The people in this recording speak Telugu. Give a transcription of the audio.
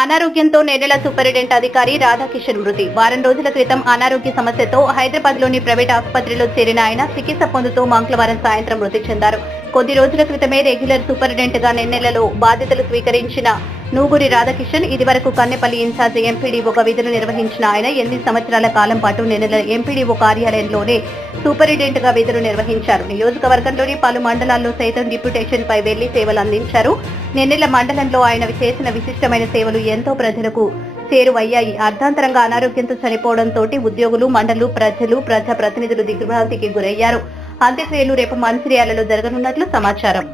అనారోగ్యంతో నెన్నెల సూపరింటెండెంట్ అధికారి రాధాకిషన్ మృతి. వారం రోజుల క్రితం అనారోగ్య సమస్యతో హైదరాబాద్ లోని ప్రైవేట్ ఆసుపత్రిలో చేరిన ఆయన చికిత్స పొందుతూ మంగళవారం సాయంత్రం మృతి చెందారు. కొద్ది రోజుల క్రితమే రెగ్యులర్ సూపరింటెండెంట్ గా నెన్నెలలో బాధ్యతలు స్వీకరించిన నూగురి రాధాకిషన్ ఇదివరకు కన్నెపల్లి ఇన్ఛార్జి ఎంపీడీఓగా విధులు నిర్వహించిన ఆయన 8 సంవత్సరాల కాలం పాటు నెన్నెల ఎంపీడీఓ కార్యాలయంలోనే సూపరింటెండెంట్ గా విధులు నిర్వహించారు. నియోజకవర్గంలోని పలు మండలాల్లో సైతం డిప్యూటేషన్ పై వెళ్లి సేవలు అందించారు. నెన్నెల మండలంలో ఆయన చేసిన విశిష్టమైన సేవలు ఎంతో ప్రజలకు చేరువయ్యాయి. అర్ధాంతరంగా అనారోగ్యంతో చనిపోవడంతో ఉద్యోగులు, మండలు, ప్రజా ప్రతినిధులు దిగ్భ్రాంతికి గురయ్యారు. అంత్యక్రియలు రేపు మంచిర్యాలలో జరగనున్నట్లు సమాచారం.